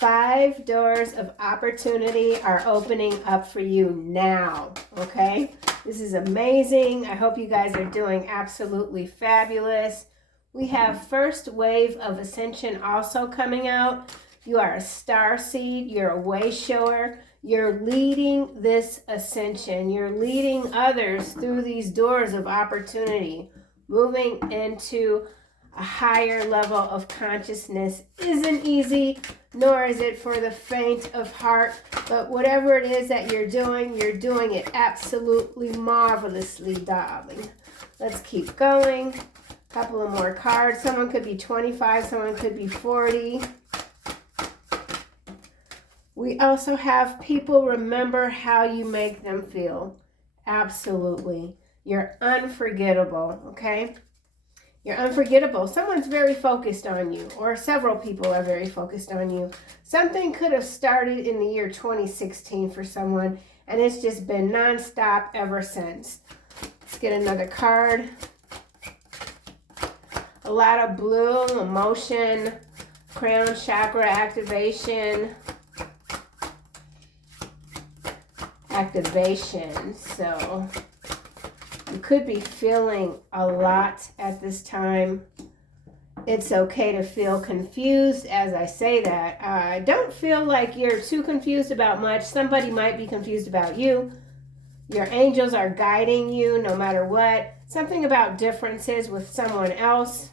5 doors of opportunity are opening up for you now, okay? This is amazing. I hope you guys are doing absolutely fabulous. We have first wave of ascension also coming out. You are a star seed. You're a way shower. You're leading this ascension. You're leading others through these doors of opportunity. Moving into a higher level of consciousness isn't easy, nor is it for the faint of heart. But whatever it is that you're doing it absolutely marvelously, darling. Let's keep going. A couple of more cards. Someone could be 25, someone could be 40. We also have people remember how you make them feel. Absolutely. You're unforgettable, okay? You're unforgettable. Someone's very focused on you, or several people are very focused on you. Something could have started in the year 2016 for someone, and it's just been nonstop ever since. Let's get another card. A lot of blue, emotion, crown chakra activation. So you could be feeling a lot at this time. It's okay to feel confused as I say that. Don't feel like you're too confused about much. Somebody might be confused about you. Your angels are guiding you no matter what. Something about differences with someone else.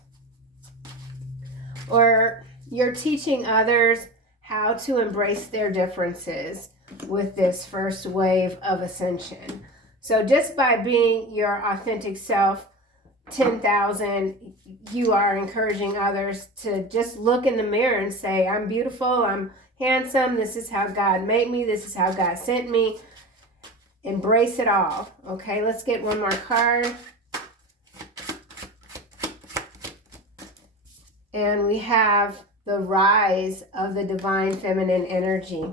Or you're teaching others how to embrace their differences with this first wave of ascension. So just by being your authentic self, 10,000, you are encouraging others to just look in the mirror and say, I'm beautiful, I'm handsome, this is how God made me, this is how God sent me. Embrace it all. Okay, let's get one more card. And we have the rise of the divine feminine energy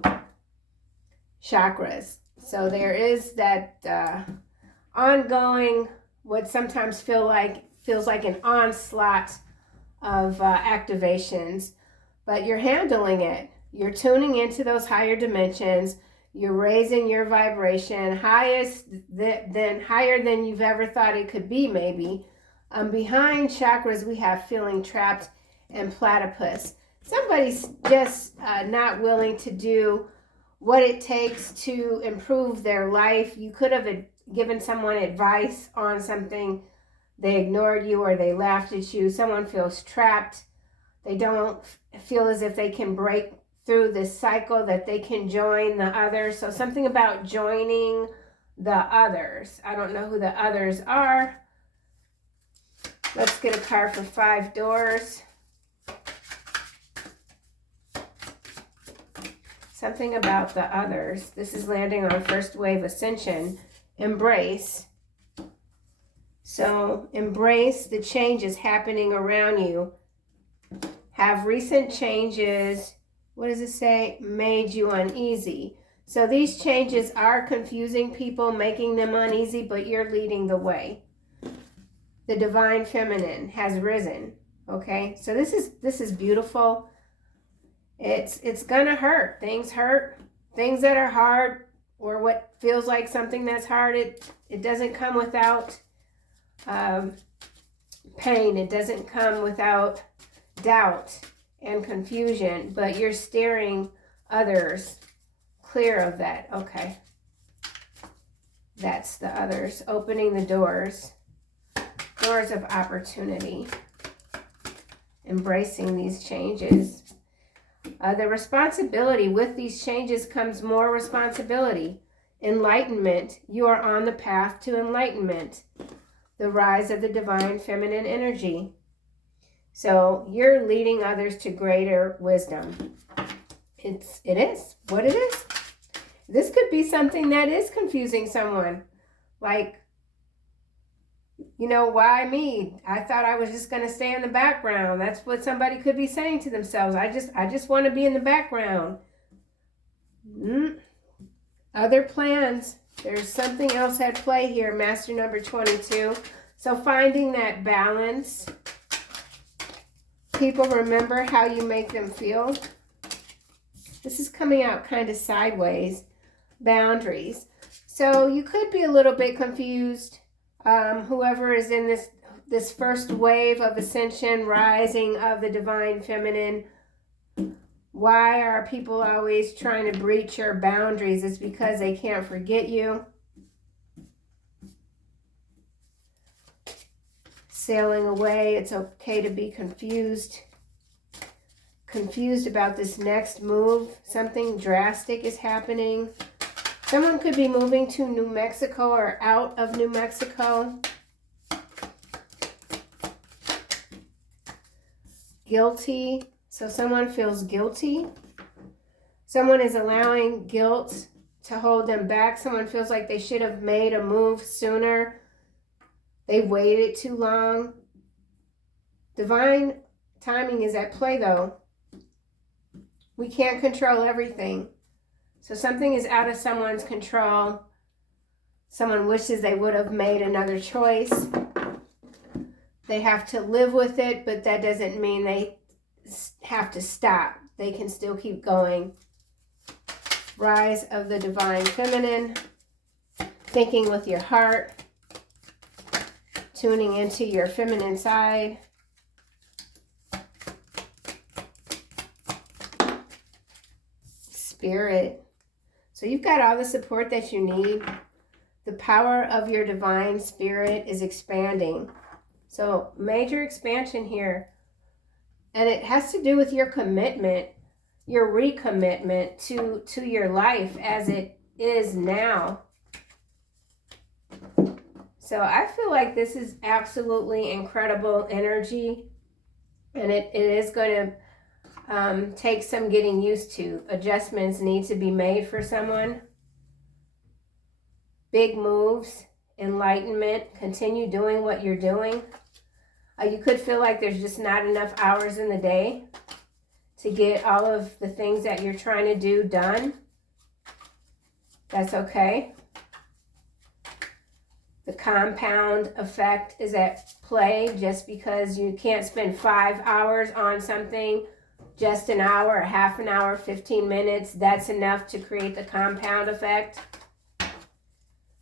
chakras. So there is that ongoing, what sometimes feels like an onslaught of activations, but you're handling it. You're tuning into those higher dimensions. You're raising your vibration higher than you've ever thought it could be, maybe. Behind chakras, we have feeling trapped and platypus. Somebody's just not willing to do what it takes to improve their life. You could have given someone advice on something. They ignored you or they laughed at you. Someone feels trapped. They don't feel as if they can break through this cycle, that they can join the others. So something about joining the others. I don't know who the others are. Let's get a card for 5 doors. Something about the others. This is landing on first wave ascension. Embrace. So embrace the changes happening around you. Have recent changes, what does it say? Made you uneasy. So these changes are confusing people, making them uneasy, but you're leading the way. The divine feminine has risen. Okay, so this is beautiful. It's gonna hurt. Things hurt. Things that are hard, or what feels like something that's hard, it doesn't come without pain. It doesn't come without doubt and confusion, but you're steering others clear of that. Okay. That's the others. Opening the doors. Doors of opportunity. Embracing these changes. The responsibility with these changes comes more responsibility. Enlightenment. You are on the path to enlightenment. The rise of the divine feminine energy. So you're leading others to greater wisdom. It is what it is. This could be something that is confusing someone. Like, you know, why me? I thought I was just going to stay in the background. That's what somebody could be saying to themselves. I just want to be in the background. Other plans. There's something else at play here. Master number 22. So finding that balance. People remember how you make them feel. This is coming out kind of sideways. Boundaries. So you could be a little bit confused. Whoever is in this first wave of ascension, rising of the divine feminine, why are people always trying to breach your boundaries? It's because they can't forget you. Sailing away. It's okay to be confused. Confused about this next move. Something drastic is happening. Someone could be moving to New Mexico or out of New Mexico. Guilty. So someone feels guilty. Someone is allowing guilt to hold them back. Someone feels like they should have made a move sooner. They waited too long. Divine timing is at play, though. We can't control everything. So something is out of someone's control. Someone wishes they would have made another choice. They have to live with it, but that doesn't mean they have to stop. They can still keep going. Rise of the divine feminine. Thinking with your heart. Tuning into your feminine side. Spirit. So you've got all the support that you need. The power of your divine spirit is expanding. So major expansion here. And it has to do with your commitment, your recommitment to your life as it is now. So I feel like this is absolutely incredible energy. And it is going to take some getting used to. Adjustments need to be made for someone. Big moves, enlightenment, continue doing what you're doing. You could feel like there's just not enough hours in the day to get all of the things that you're trying to do done. That's okay. The compound effect is at play. Just because you can't spend 5 hours on something, just an hour, a half an hour, 15 minutes, that's enough to create the compound effect.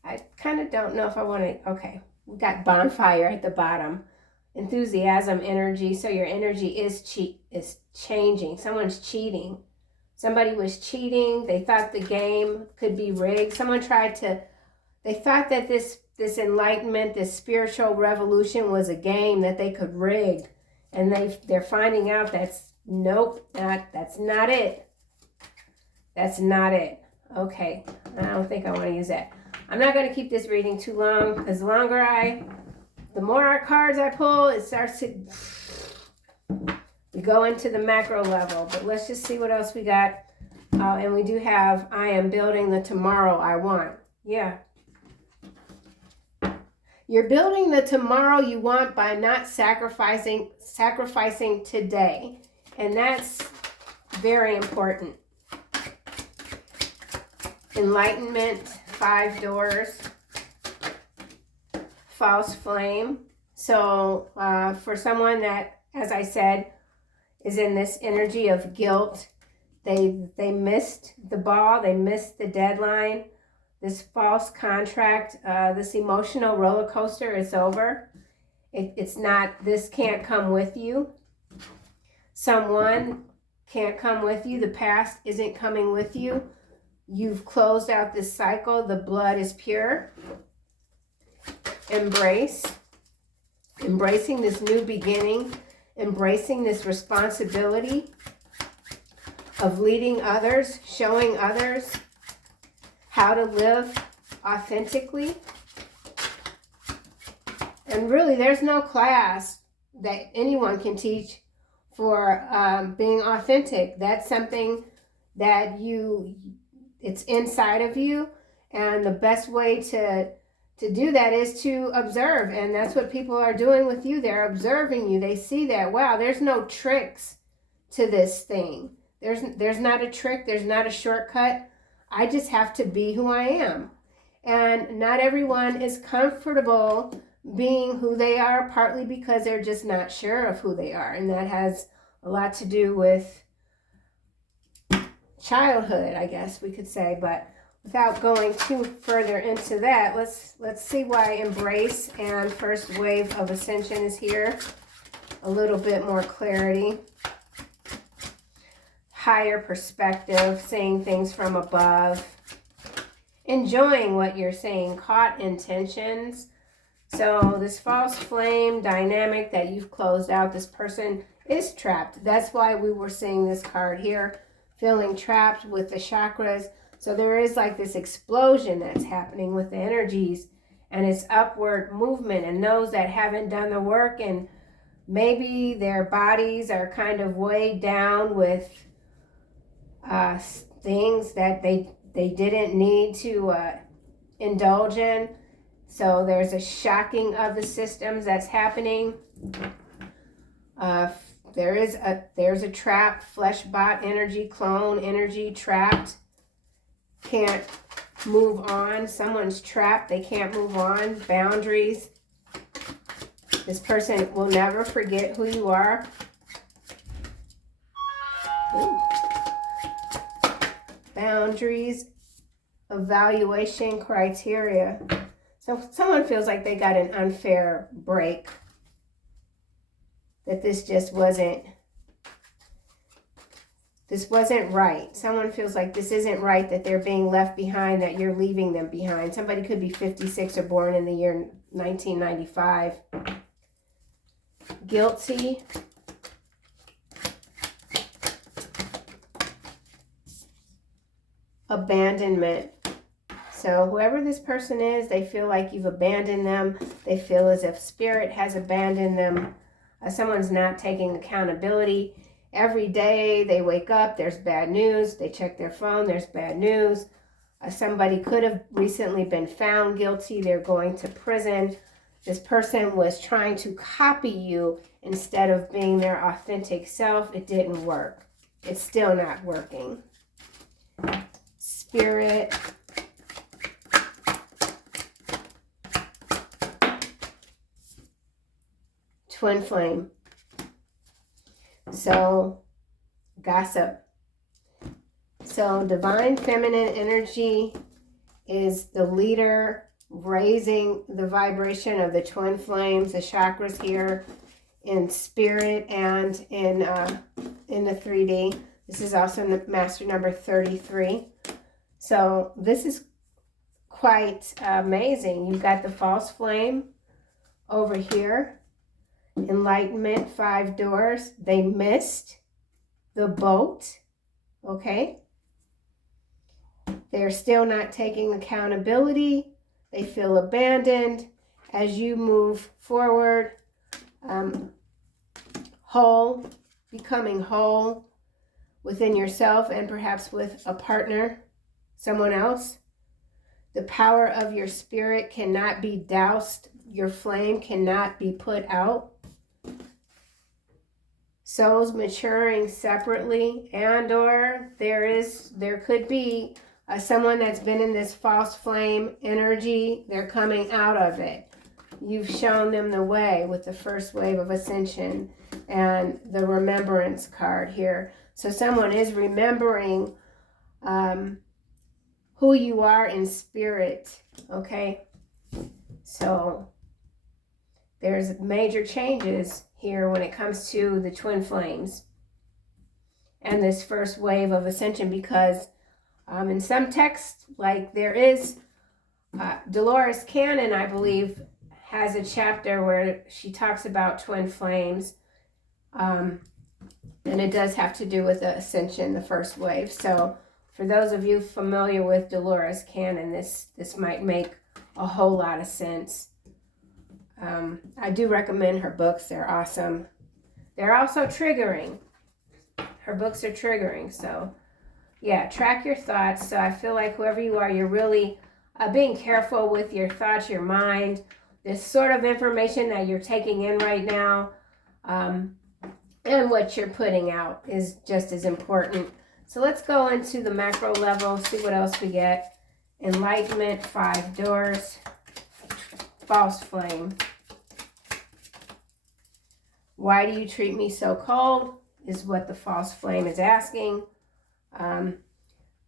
I kind of don't know if I want to, okay. We got bonfire at the bottom. Enthusiasm energy. So your energy is changing. Someone's cheating. Somebody was cheating. They thought the game could be rigged. Someone tried to, they thought that this enlightenment, this spiritual revolution was a game that they could rig. And they're finding out that's, nope, that's not it. That's not it. Okay, I don't think I want to use that. I'm not going to keep this reading too long, because the more cards I pull, it starts to, we go into the macro level. But let's just see what else we got. And we do have, I am building the tomorrow I want. Yeah. You're building the tomorrow you want by not sacrificing today. And that's very important. Enlightenment, 5 doors. False flame. So for someone that, as I said, is in this energy of guilt, they missed the ball, they missed the deadline. This false contract, this emotional roller coaster is over. It's not, this can't come with you. Someone can't come with you. The past isn't coming with you. You've closed out this cycle. The blood is pure. Embrace. Embracing this new beginning. Embracing this responsibility of leading others, showing others how to live authentically. And really, there's no class that anyone can teach for being authentic. That's something that it's inside of you. And the best way to do that is to observe. And that's what people are doing with you. They're observing you. They see that, wow, there's no tricks to this thing. There's not a trick. There's not a shortcut. I just have to be who I am. And not everyone is comfortable being who they are, partly because they're just not sure of who they are. And that has a lot to do with childhood, I guess we could say. But without going too further into that, let's see why embrace and first wave of ascension is here. A little bit more clarity, higher perspective, seeing things from above, enjoying what you're saying, caught intentions. So this false flame dynamic that you've closed out, this person is trapped. That's why we were seeing this card here, feeling trapped with the chakras. So there is like this explosion that's happening with the energies, and it's upward movement. And those that haven't done the work, and maybe their bodies are kind of weighed down with things that they didn't need to indulge in. So there's a shocking of the systems that's happening. There's a trap, flesh bot energy, clone energy, trapped. Can't move on. Someone's trapped. They can't move on. Boundaries. This person will never forget who you are. Ooh. Boundaries. Evaluation criteria. So someone feels like they got an unfair break. That this just wasn't right. Someone feels like this isn't right, that they're being left behind, that you're leaving them behind. Somebody could be 56 or born in the year 1995. Guilty. Abandonment. So whoever this person is, they feel like you've abandoned them. They feel as if spirit has abandoned them. Someone's not taking accountability. Every day they wake up, there's bad news. They check their phone, there's bad news. Somebody could have recently been found guilty. They're going to prison. This person was trying to copy you instead of being their authentic self. It didn't work. It's still not working. Spirit. Twin flame. So, gossip. So, divine feminine energy is the leader, raising the vibration of the twin flames, the chakras here in spirit and in the 3D. This is also master number 33. So, this is quite amazing. You've got the false flame over here. Enlightenment, 5 doors. They missed the boat. Okay. They're still not taking accountability. They feel abandoned. As you move forward, whole, becoming whole within yourself and perhaps with a partner, someone else. The power of your spirit cannot be doused. Your flame cannot be put out. Souls maturing separately, and or there could be someone that's been in this false flame energy. They're coming out of it. You've shown them the way with the first wave of ascension and the remembrance card here. So someone is remembering who you are in spirit, okay? So there's major changes here when it comes to the twin flames and this first wave of ascension, because in some texts, like there is Dolores Cannon, I believe, has a chapter where she talks about twin flames, and it does have to do with the ascension, the first wave. So for those of you familiar with Dolores Cannon, this might make a whole lot of sense. I do recommend her books. They're awesome. They're also triggering. Her books are triggering. So, yeah, track your thoughts. So I feel like whoever you are, you're really being careful with your thoughts, your mind. This sort of information that you're taking in right now and what you're putting out is just as important. So let's go into the macro level, see what else we get. Enlightenment, 5 doors, false flame. Why do you treat me so cold is what the false flame is asking.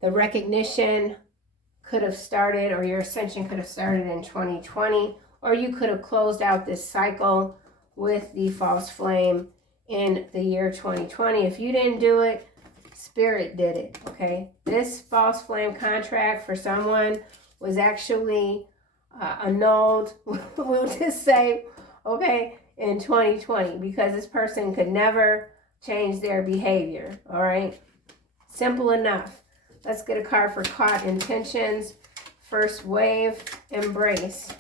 The recognition could have started, or your ascension could have started in 2020, or you could have closed out this cycle with the false flame in the year 2020. If you didn't do it, Spirit did it, okay? This false flame contract for someone was actually annulled, we'll just say, okay, in 2020, because this person could never change their behavior, all right? Simple enough. Let's get a card for caught intentions. First wave, embrace.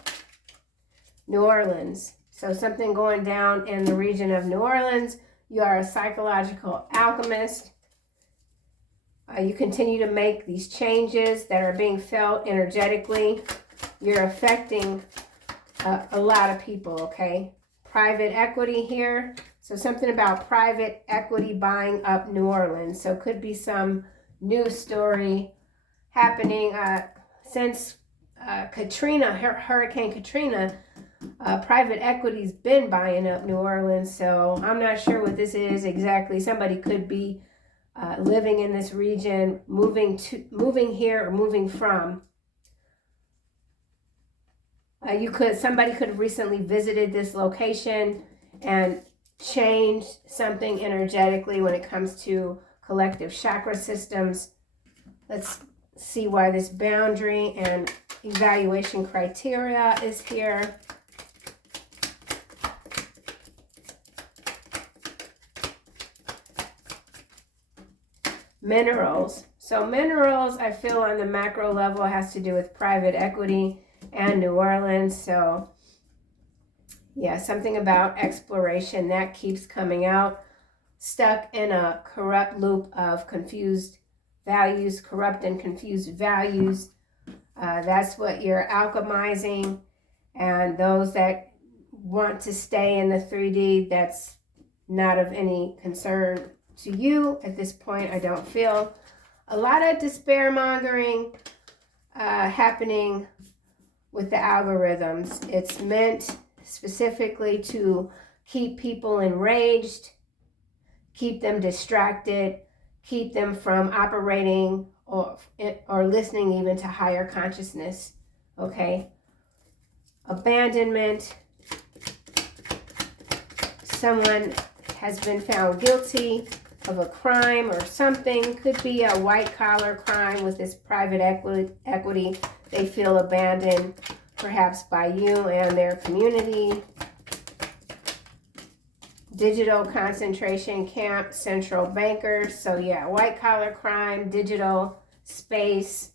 New Orleans. So something going down in the region of New Orleans. You are a psychological alchemist. You continue to make these changes that are being felt energetically. You're affecting a lot of people, okay? Private equity here. So something about private equity buying up New Orleans. So it could be some news story happening since Katrina, Hurricane Katrina. Private equity's been buying up New Orleans, so I'm not sure what this is exactly. Somebody could be living in this region, moving here or moving from. Somebody could have recently visited this location and changed something energetically when it comes to collective chakra systems. Let's see why this boundary and evaluation criteria is here. Minerals. So minerals, I feel on the macro level, has to do with private equity and New Orleans. So yeah, something about exploration that keeps coming out. Stuck in a corrupt loop of confused values, corrupt and confused values. That's what you're alchemizing. And those that want to stay in the 3D, that's not of any concern to you at this point. I don't feel a lot of despair mongering happening with the algorithms. It's meant specifically to keep people enraged, keep them distracted, keep them from operating or listening even to higher consciousness, okay? Abandonment. Someone has been found guilty of a crime or something. Could be a white-collar crime with this private equity. They feel abandoned, perhaps by you and their community. Digital concentration camp, central bankers. So yeah, white-collar crime, digital space.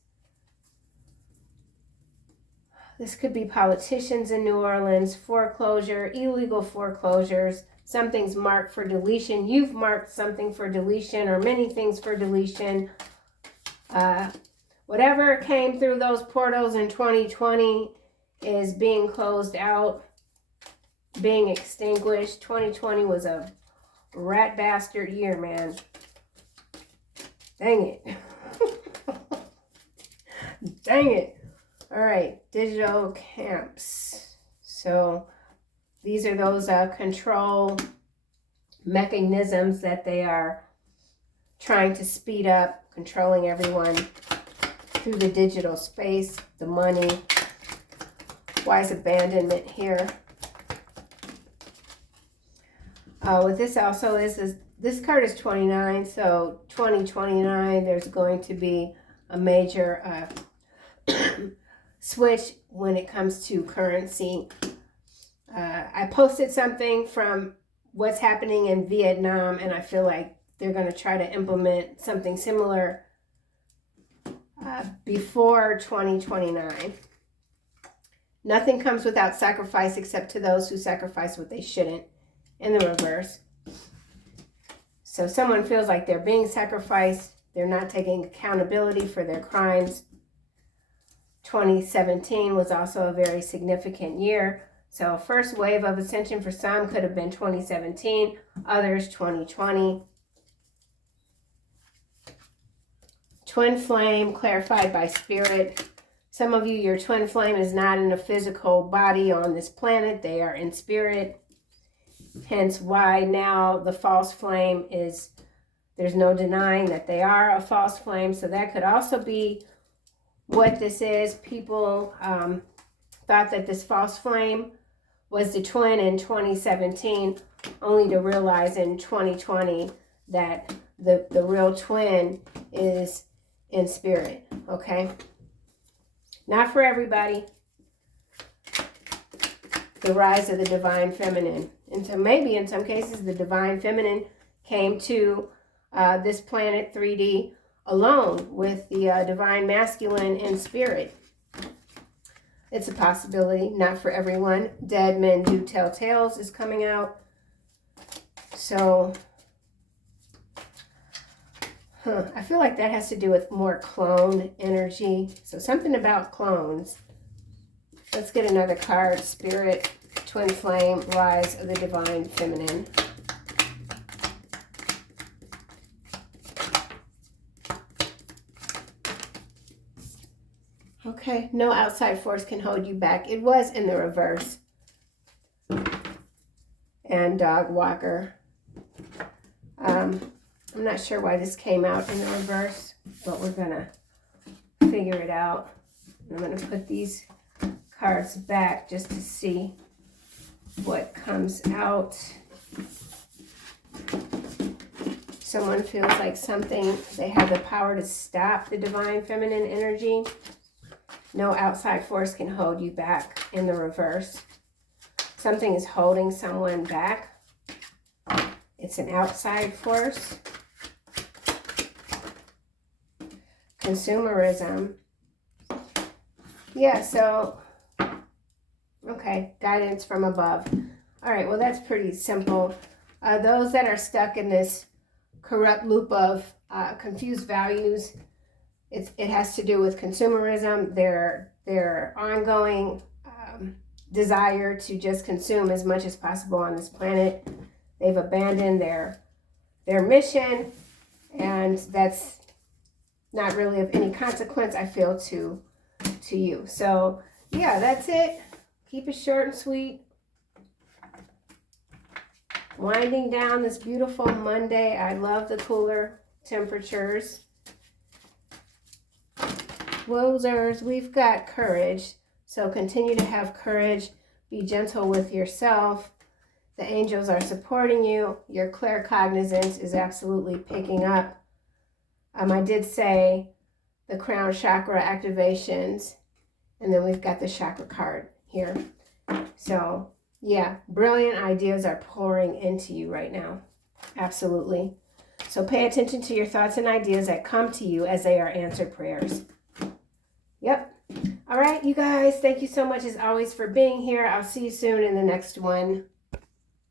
This could be politicians in New Orleans, foreclosure, illegal foreclosures. Something's marked for deletion. You've marked something for deletion, or many things for deletion. Whatever came through those portals in 2020 is being closed out, being extinguished. 2020 was a rat bastard year, man. Dang it. Dang it. All right, digital camps. So these are those control mechanisms that they are trying to speed up, controlling everyone through the digital space, the money. Why is abandonment here? What this also is this card is 29, so 2029, there's going to be a major switch when it comes to currency. I posted something from what's happening in Vietnam, and I feel like they're going to try to implement something similar before 2029. Nothing comes without sacrifice except to those who sacrifice what they shouldn't, in the reverse. So someone feels like they're being sacrificed. They're not taking accountability for their crimes. 2017 was also a very significant year. So first wave of ascension for some could have been 2017, others 2020. Twin flame clarified by spirit. Some of you, your twin flame is not in a physical body on this planet. They are in spirit. Hence why now the false flame is There's no denying that they are a false flame. So that could also be what this is. People thought that this false flame was the twin in 2017, only to realize in 2020 that the real twin is in spirit, okay? Not for everybody. The rise of the divine feminine. And so maybe in some cases the divine feminine came to this planet 3D alone with the divine masculine in spirit. It's a possibility, not for everyone. Dead Men Do Tell Tales is coming out. So, I feel like that has to do with more clone energy. So something about clones. Let's get another card. Spirit, Twin Flame, Rise of the Divine Feminine. Okay, no outside force can hold you back. It was in the reverse. And Dog Walker. I'm not sure why this came out in the reverse, but we're going to figure it out. I'm going to put these cards back just to see what comes out. Someone feels like they have the power to stop the divine feminine energy. No outside force can hold you back in the reverse. Something is holding someone back. It's an outside force. Consumerism. Yeah, so, okay, guidance from above. All right, well, that's pretty simple. Those that are stuck in this corrupt loop of confused values, it has to do with consumerism, their ongoing desire to just consume as much as possible on this planet. They've abandoned their mission, and that's not really of any consequence, I feel, to you. So, yeah, that's it. Keep it short and sweet. Winding down this beautiful Monday. I love the cooler temperatures. Closers, we've got courage. So continue to have courage. Be gentle with yourself. The angels are supporting you. Your claircognizance is absolutely picking up. I did say the crown chakra activations. And then we've got the chakra card here. So, yeah, brilliant ideas are pouring into you right now. Absolutely. So pay attention to your thoughts and ideas that come to you as they are answered prayers. Yep. All right, you guys, thank you so much as always for being here. I'll see you soon in the next one.